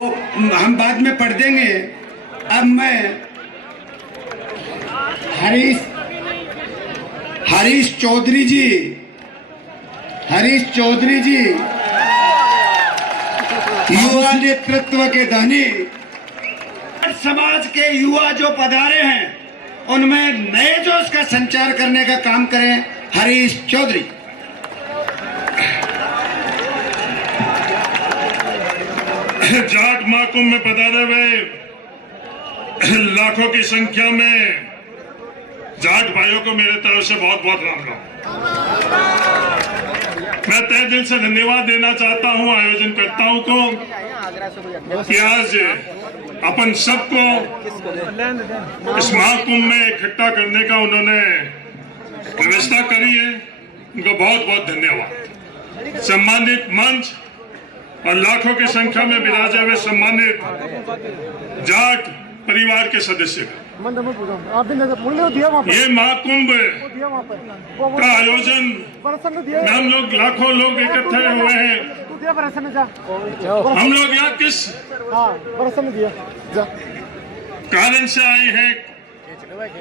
हम बाद में पढ़ देंगे। अब मैं हरीश चौधरी जी युवा नेतृत्व के धनी, समाज के युवा जो पधारे हैं उनमें नए जोश का संचार करने का काम करें। हरीश चौधरी। जाट महाकुंभ में पधारे हुए लाखों की संख्या में जाट भाइयों को मेरे तरफ से बहुत बहुत राम राम। मैं तहे दिल से धन्यवाद देना चाहता हूं आयोजन करताओं को कि आज अपन सबको इस महाकुंभ में इकट्ठा करने का उन्होंने व्यवस्था करी है। उनको बहुत बहुत धन्यवाद। सम्मानित मंच और लाखों की संख्या में विराजे हुए सम्मानित जाट परिवार के सदस्य, ये महाकुंभ का आयोजन में हम लोग लाखों लोग इकट्ठे हुए हैं। हम लोग यहाँ किस कारण से आए हैं,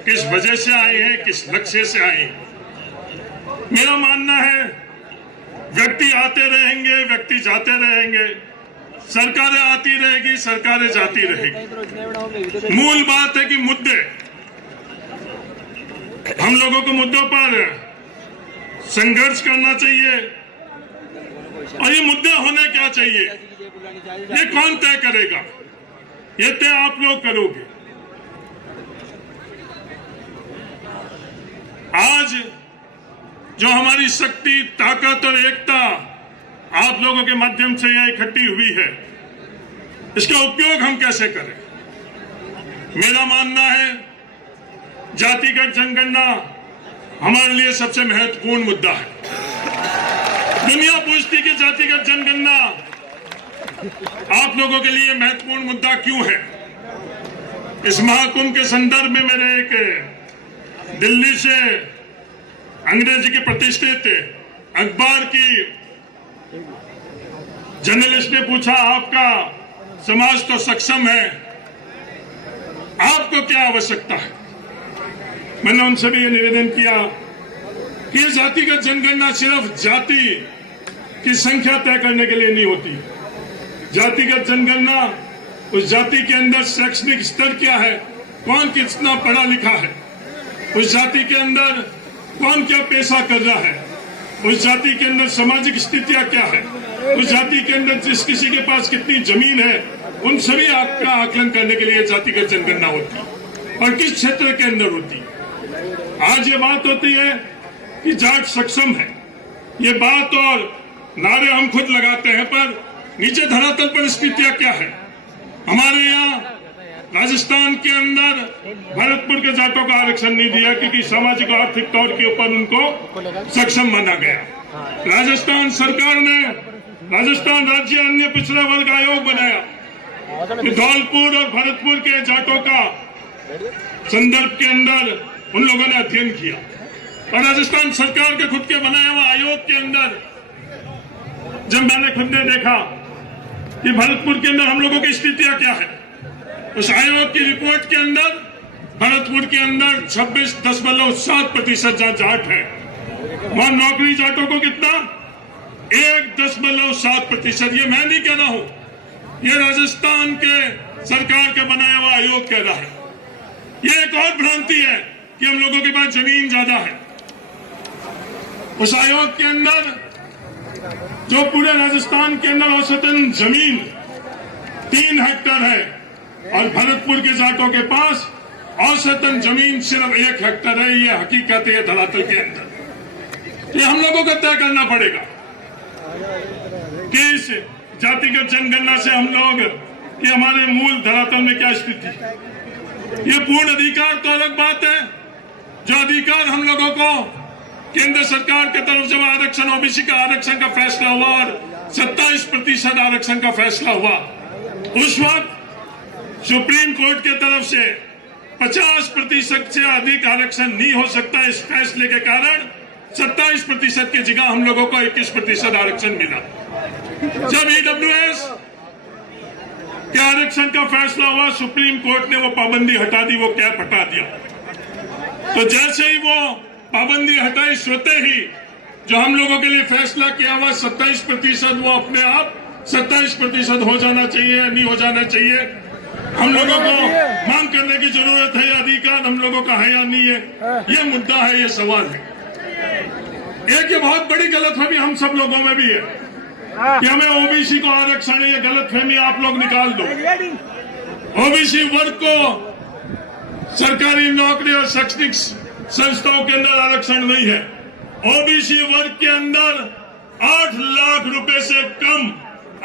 किस वजह से आए हैं, किस लक्ष्य से आए हैं? मेरा मानना है व्यक्ति आते रहेंगे, व्यक्ति जाते रहेंगे, सरकारें आती रहेगी, सरकारें जाती रहेगी। मूल बात है कि मुद्दे, हम लोगों को मुद्दों पर संघर्ष करना चाहिए। और ये मुद्दे होने क्या चाहिए, ये कौन तय करेगा? ये तय आप लोग करोगे। आज जो हमारी शक्ति, ताकत और एकता आप लोगों के माध्यम से यह इकट्ठी हुई है, इसका उपयोग हम कैसे करें? मेरा मानना है जातिगत जनगणना हमारे लिए सबसे महत्वपूर्ण मुद्दा है। दुनिया पूछती कि जातिगत जनगणना आप लोगों के लिए महत्वपूर्ण मुद्दा क्यों है? इस महाकुंभ के संदर्भ में मेरे एक दिल्ली से अंग्रेजी की प्रतिष्ठित अखबार की जर्नलिस्ट ने पूछा, आपका समाज तो सक्षम है, आपको क्या आवश्यकता है? मैंने उनसे भी ये निवेदन किया कि ये जातिगत जनगणना सिर्फ जाति की संख्या तय करने के लिए नहीं होती। जातिगत जनगणना उस जाति के अंदर शैक्षणिक स्तर क्या है, कौन कितना पढ़ा लिखा है, उस जाति के अंदर कौन क्या पेशा कर रहा है, उस जाति के अंदर सामाजिक स्थितियां क्या है, उस जाति के अंदर जिस किसी के पास कितनी जमीन है, उन सभी का आकलन करने के लिए जातिगत जनगणना होती है। और किस क्षेत्र के अंदर होती है। आज ये बात होती है कि जाट सक्षम है, ये बात और नारे हम खुद लगाते हैं, पर नीचे धरातल पर स्थितियां क्या है? हमारे यहाँ राजस्थान के अंदर भरतपुर के जाटों को आरक्षण नहीं दिया क्योंकि सामाजिक और आर्थिक तौर के ऊपर उनको सक्षम माना गया। राजस्थान सरकार ने राजस्थान राज्य अन्य पिछड़ा वर्ग आयोग बनाया कि धौलपुर और भरतपुर के जाटों का संदर्भ के अंदर उन लोगों ने अध्ययन किया। और राजस्थान सरकार के खुद के बनाया हुआ आयोग के अंदर जब मैंने खुद ने देखा कि भरतपुर के अंदर हम लोगों की स्थितियां क्या है, उस आयोग की रिपोर्ट के अंदर भरतपुर के अंदर 26.7% जहाँ जाट है, वहां नौकरी जाटों को कितना 1.7%। ये मैं नहीं कह रहा हूं, ये राजस्थान के सरकार का बनाया हुआ आयोग कह रहा है। ये एक और भ्रांति है कि हम लोगों के पास जमीन ज्यादा है। उस आयोग के अंदर जो पूरे राजस्थान के अंदर औसतन जमीन 3 हेक्टेयर है और भरतपुर के जाटों के पास औसतन जमीन सिर्फ 1 हेक्टेयर है। ये हकीकत है धरातल के अंदर। ये हम लोगों को तय करना पड़ेगा कि इस जातिगत जनगणना से हम लोग कि हमारे मूल धरातल में क्या स्थिति है। ये पूर्ण अधिकार तो अलग बात है। जो अधिकार हम लोगों को केंद्र सरकार की तरफ से आरक्षण, ओबीसी का आरक्षण का फैसला हुआ और 27% आरक्षण का फैसला हुआ, उस वक्त सुप्रीम कोर्ट की तरफ से 50% से अधिक आरक्षण नहीं हो सकता। इस फैसले के कारण 27% की जगह हम लोगों को 21% आरक्षण मिला। जब ईडब्ल्यूएस कि आरक्षण का फैसला हुआ, सुप्रीम कोर्ट ने वो पाबंदी हटा दी, वो कैप हटा दिया। तो जैसे ही वो पाबंदी हटाई, स्वतः ही जो हम लोगों के लिए फैसला किया हुआ 27%, वो अपने आप 27% हो जाना चाहिए, नहीं हो जाना चाहिए। हम लोगों को मांग करने की जरूरत है, अधिकार हम लोगों का है या नहीं है, ये मुद्दा है, ये सवाल है। एक ये बहुत बड़ी गलतफहमी हम सब लोगों में भी है कि हमें ओबीसी को आरक्षण है, ये गलतफहमी आप लोग निकाल दो। ओबीसी वर्ग को सरकारी नौकरी और शैक्षणिक संस्थाओं के अंदर आरक्षण नहीं है। ओबीसी वर्ग के अंदर 8 लाख रुपए से कम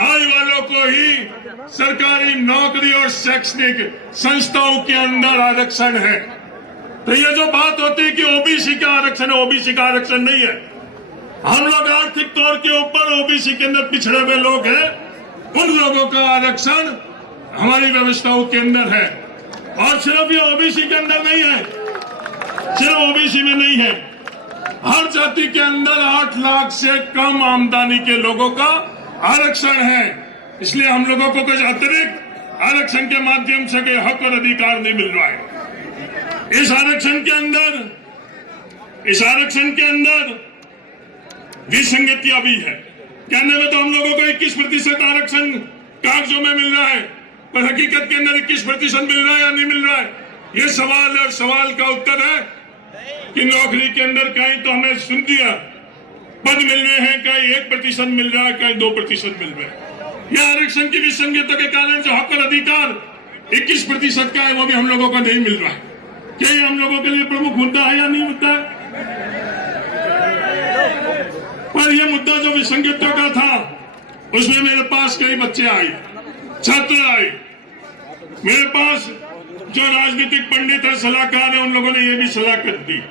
आय वालों को ही सरकारी नौकरी और शैक्षणिक संस्थाओं के अंदर आरक्षण है। तो ये जो बात होती है कि ओबीसी का आरक्षण है, ओबीसी का आरक्षण नहीं है। हम लोग आर्थिक तौर के ऊपर ओबीसी के अंदर पिछड़े हुए लोग हैं, उन लोगों का आरक्षण हमारी व्यवस्थाओं के अंदर है। और सिर्फ ये ओबीसी के अंदर नहीं है, सिर्फ ओबीसी में नहीं है, हर जाति के अंदर 8 लाख से कम आमदनी के लोगों का आरक्षण है। इसलिए हम लोगों को कुछ अतिरिक्त आरक्षण के माध्यम से कोई हक और अधिकार नहीं मिल रहा है। इस आरक्षण के अंदर विसंगतियां भी है। कहने में तो हम लोगों को 21% आरक्षण कागजों में मिल रहा है, पर हकीकत के अंदर 21% मिल रहा है या नहीं मिल रहा है, ये सवाल है। और सवाल का उत्तर है कि नौकरी के अंदर कहीं तो हमें सुन दिया पद मिल रहे हैं, कहीं 1% मिल रहा है, कहीं 2% मिल रहा है। यह आरक्षण की विसंगतियों के कारण जो हक और अधिकार 21% का है, वो भी हम लोगों को नहीं मिल रहा है। क्या ये हम लोगों के लिए प्रमुख मुद्दा है या नहीं मुद्दा है? पर यह मुद्दा जो विसंगतियों का था, उसमें मेरे पास कई बच्चे आए, छात्र आए, मेरे पास जो राजनीतिक पंडित है, सलाहकार है, उन लोगों ने यह भी सलाह कर दी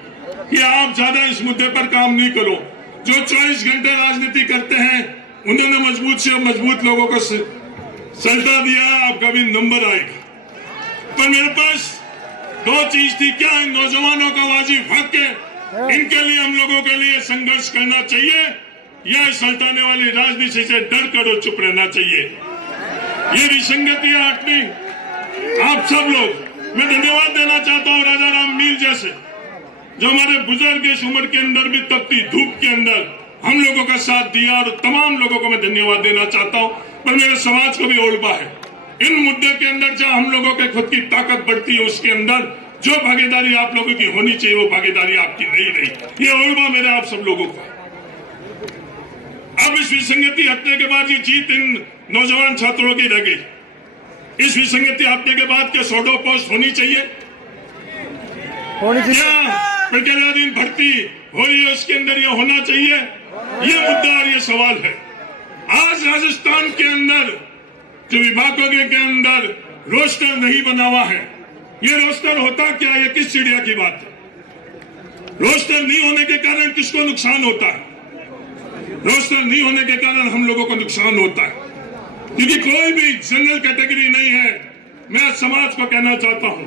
कि आप ज्यादा इस मुद्दे पर काम नहीं करो। जो 24 घंटे राजनीति करते हैं, उन्होंने मजबूत से मजबूत लोगों को सल्टा दिया, आपका भी नंबर आएगा। पर मेरे पास 2 चीज थी, क्या इन नौजवानों का वाजिब हक है, इनके लिए हम लोगों के लिए संघर्ष करना चाहिए, या सल्टाने वाली राजनीति से डर कर और चुप रहना चाहिए। ये विसंगतियां हटनी। आप सब लोग, मैं धन्यवाद देना चाहता हूं राजा राम मील जैसे, जो हमारे बुजुर्ग इस उम्र के अंदर भी तपती धूप के अंदर हम लोगों का साथ दिया, और तमाम लोगों को मैं धन्यवाद देना चाहता हूं। पर मेरे समाज को भी ओल्बा है इन मुद्दे के अंदर, जहां हम लोगों के खुद की ताकत बढ़ती है, उसके अंदर जो भागीदारी आप लोगों की होनी चाहिए, वो भागीदारी आपकी नहीं रही। ये ओल्बा मेरे आप सब लोगों का। अब इस विसंगति हटने के बाद ये जीत इन नौजवान छात्रों की रह गई। इस विसंगति हटने के बाद क्या सौडो पोस्ट होनी चाहिए? क्या प्रक्रियाधीन भर्ती हो रही है, उसके अंदर ये होना चाहिए? ये मुद्दा और ये सवाल है। आज राजस्थान के अंदर जो विभागों के अंदर रोस्टर नहीं बना हुआ है, ये रोस्टर होता क्या है? किस चिड़िया की बात है? रोस्टर नहीं होने के कारण किसको नुकसान होता है? रोस्टर नहीं होने के कारण हम लोगों को नुकसान होता है, क्योंकि कोई भी जनरल कैटेगरी नहीं है। मैं आज समाज को कहना चाहता हूं,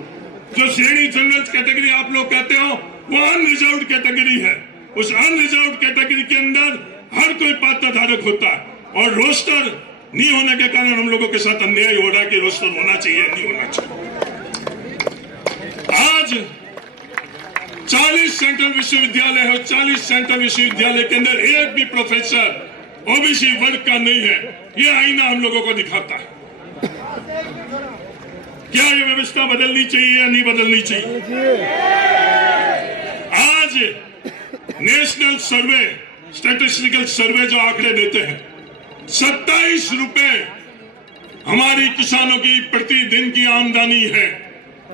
जो श्रेणी जनरल कैटेगरी आप लोग कहते हो, वो अनरिजर्व्ड कैटेगरी है। उस अनरिजर्व्ड कैटेगरी के अंदर हर कोई पात्र धारक होता है, और रोस्टर नहीं होने के कारण हम लोगों के साथ अन्याय हो रहा है कि रोस्टर होना चाहिए, नहीं होना चाहिए। आज 40 सेंट्रल विश्वविद्यालय है, 40 सेंट्रल विश्वविद्यालय के अंदर एक भी प्रोफेसर ओबीसी वर्ग का नहीं है। यह आईना हम लोगों को दिखाता है। क्या ये व्यवस्था बदलनी चाहिए या नहीं बदलनी चाहिए? आज नेशनल सर्वे, स्टैटिस्टिकल सर्वे जो आंकड़े देते हैं, 27 रुपए हमारी किसानों की प्रतिदिन की आमदनी है,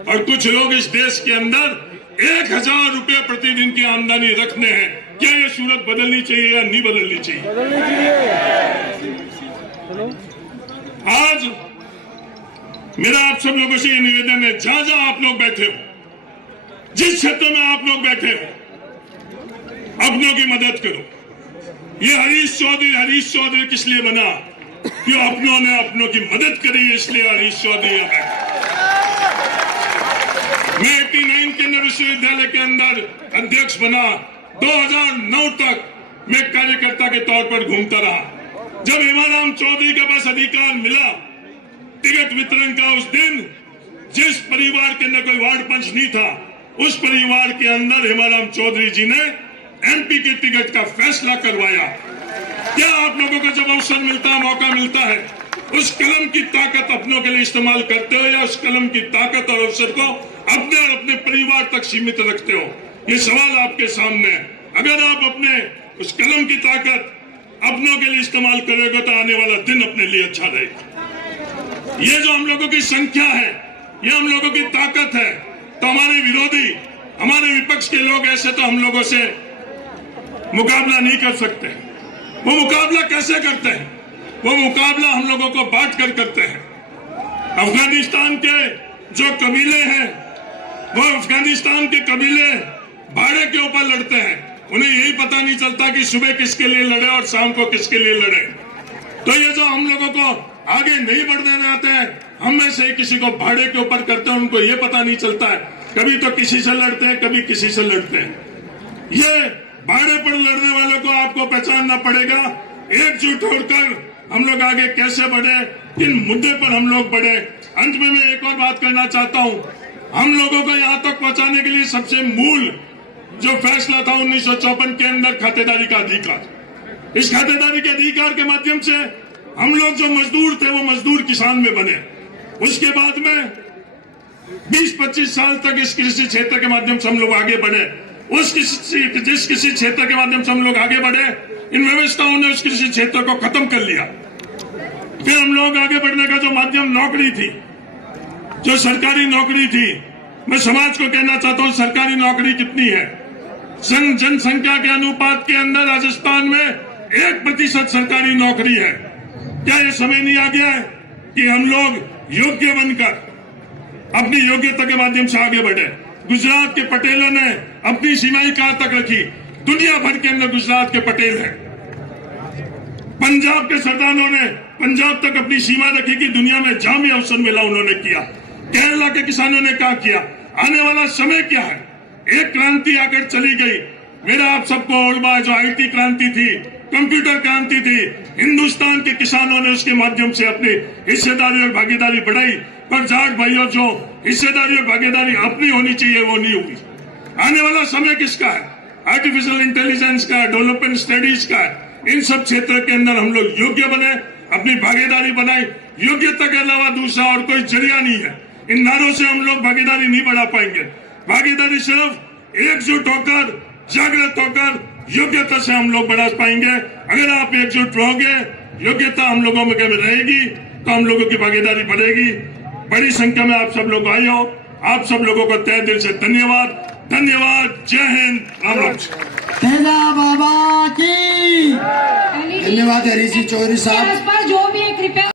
और कुछ लोग इस देश के अंदर 1000 रुपए प्रतिदिन की आमदनी रखने हैं। क्या ये सूरत बदलनी चाहिए या नहीं बदलनी चाहिए? आज मेरा आप सब लोगों से ये निवेदन है, जहां जहां आप लोग बैठे हो, जिस क्षेत्र में आप लोग बैठे हो, अपनों की मदद करो। ये हरीश चौधरी किस लिए बना? कि अपनों ने अपनों की मदद करी, इसलिए हरीश चौधरी यहाँ बैठा। मैं 89 केंद्रीय विश्वविद्यालय के अंदर अध्यक्ष बना। 2009 तक मैं कार्यकर्ता के तौर पर घूमता रहा। जब हेमाराम चौधरी के पास अधिकार मिला, टिकट वितरण का उस दिन जिस परिवार के अंदर कोई वार्ड पंच नहीं था, उस परिवार के अंदर हेमाराम चौधरी जी ने एमपी के टिकट का फैसला करवाया। क्या आप लोगों को जब अवसर मिलता है, मौका मिलता है, उस कलम की ताकत अपनों के लिए इस्तेमाल करते हो या उस कलम की ताकत और अवसर को अपने और अपने परिवार तक सीमित रखते हो? ये सवाल आपके सामने है। अगर आप अपने उस कलम की ताकत अपनों के लिए इस्तेमाल करोगे तो आने वाला दिन अपने लिए अच्छा रहेगा। ये जो हम लोगों की संख्या है, ये हम लोगों की ताकत है, तो हमारे विरोधी, हमारे विपक्ष के लोग ऐसे तो हम लोगों से मुकाबला नहीं कर सकते। वो मुकाबला कैसे करते हैं? वो मुकाबला हम लोगों को बांट कर करते हैं। अफगानिस्तान के जो कबीले हैं, वो अफगानिस्तान के कबीले भाड़े के ऊपर लड़ते हैं। उन्हें यही पता नहीं चलता कि सुबह किसके लिए लड़े और शाम को किसके लिए लड़े। तो ये जो हम लोगों को आगे नहीं बढ़ने देते हैं, हम में से किसी को भाड़े के ऊपर करते हैं, उनको ये पता नहीं चलता है, कभी तो किसी से लड़ते हैं, कभी किसी से लड़ते हैं। ये भाड़े पर लड़ने वालों को आपको पहचानना पड़ेगा। एकजुट होकर हम लोग आगे कैसे बढ़े, किन मुद्दे पर हम लोग बढ़े। अंत में मैं एक और बात करना चाहता हूं। हम लोगों को यहां तक पहुंचाने के लिए सबसे मूल जो फैसला था 1954 के अंदर खातेदारी का अधिकार। इस खातेदारी के अधिकार के माध्यम से हम लोग जो मजदूर थे वो मजदूर किसान में बने। उसके बाद में 20-25 साल तक इस कृषि क्षेत्र के माध्यम से हम लोग आगे बढ़े। जिस किसी क्षेत्र के माध्यम से हम लोग आगे बढ़े, इन व्यवस्थाओं ने उस कृषि क्षेत्र को खत्म कर लिया। फिर हम लोग आगे बढ़ने का जो माध्यम नौकरी थी, जो सरकारी नौकरी थी, मैं समाज को कहना चाहता हूं सरकारी नौकरी कितनी है? जनसंख्या के अनुपात के अंदर राजस्थान में 1% सरकारी नौकरी है। क्या ये समय नहीं आ गया है कि हम लोग योग्य बनकर अपनी योग्यता के माध्यम से आगे बढ़े? गुजरात के पटेलों ने अपनी सीमाएं कहां तक रखी? दुनिया भर के अंदर गुजरात के पटेल हैं। पंजाब के सरदारों ने पंजाब तक अपनी सीमा रखी कि दुनिया में जहां भी अवसर मिला उन्होंने किया। केरला के किसानों ने क्या किया? आने वाला समय क्या है? एक क्रांति आकर चली गई। मेरा आप सबको ओल्डबा जो आईटी क्रांति थी, कंप्यूटर क्रांति थी, हिंदुस्तान के किसानों ने उसके माध्यम से अपनी हिस्सेदारी और भागीदारी बढ़ाई। पर जाट भाइयों, जो हिस्सेदारी और भागीदारी अपनी होनी चाहिए वो नहीं हुई। आने वाला समय किसका है? आर्टिफिशियल इंटेलिजेंस का, डेवलपमेंट स्टडीज का। इन सब क्षेत्र के अंदर हम लोग योग्य बने, अपनी भागीदारी बनाए। योग्यता के अलावा दूसरा और कोई जरिया नहीं है। इन नारों से हम लोग भागीदारी नहीं बढ़ा पाएंगे। भागीदारी सिर्फ एकजुट होकर, जागृत होकर, योग्यता से हम लोग बढ़ा पाएंगे। अगर आप एकजुट रहोगे, योग्यता हम लोगों में रहेगी, तो हम लोगों की भागीदारी बढ़ेगी। बड़ी संख्या में आप सब लोग आए हो, आप सब लोगों को तहे दिल से धन्यवाद। धन्यवाद। जय हिंद। राम राम। तेजा बाबा की धन्यवाद हरीश जी चौधरी साहब। पर जो भी एक कृपया